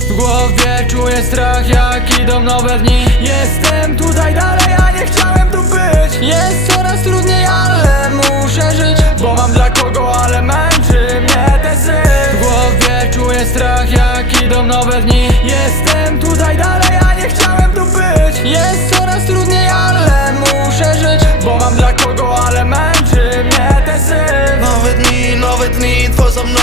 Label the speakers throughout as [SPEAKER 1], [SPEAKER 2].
[SPEAKER 1] W głowie czuję strach, jak idą nowe dni. Jestem tutaj dalej, a nie chciałem tu być. Jest coraz trudniej, ale muszę żyć. Bo mam dla kogo, ale męczy mnie ten syn W głowie czuję strach, jak idą nowe dni. Jestem tutaj dalej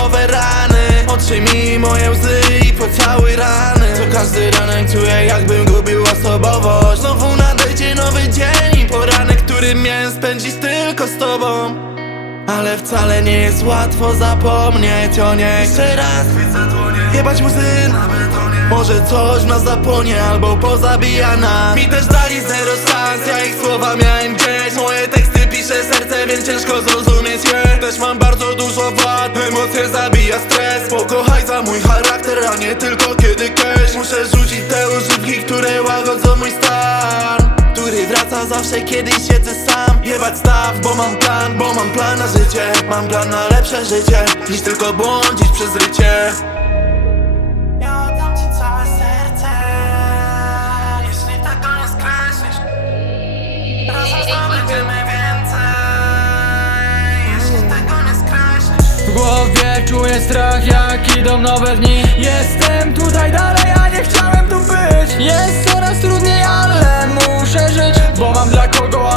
[SPEAKER 2] nowe rany. Otrzyj moje łzy i pocałuj rany. Co każdy ranek czuję jakbym gubił osobowość. Znowu nadejdzie nowy dzień i poranek, który miałem spędzić tylko z tobą. Ale wcale nie jest łatwo zapomnieć o niej. Jeszcze raz widzę dłonie Jebać łzy na betonie Może coś nas zapłonie albo pozabija nas. Mi też dali zero szans, ja ich słowa miałem gdzieś. Moje teksty pisze serce, więc ciężko zrozumieć je. Też mam bardzo dużo wad, emocje zabija stres. Pokochaj za mój charakter, a nie tylko kiedy cash. Muszę rzucić te używki, które łagodzą mój stan który wraca zawsze kiedy siedzę sam. Jebać staw, bo mam plan, bo mam plan na życie. Mam plan na lepsze życie Niż tylko błądzić przez rycie
[SPEAKER 1] strach jak idą nowe dni. Jestem tutaj dalej, a nie chciałem tu być. Jest coraz trudniej, ale muszę żyć Bo mam dla kogo,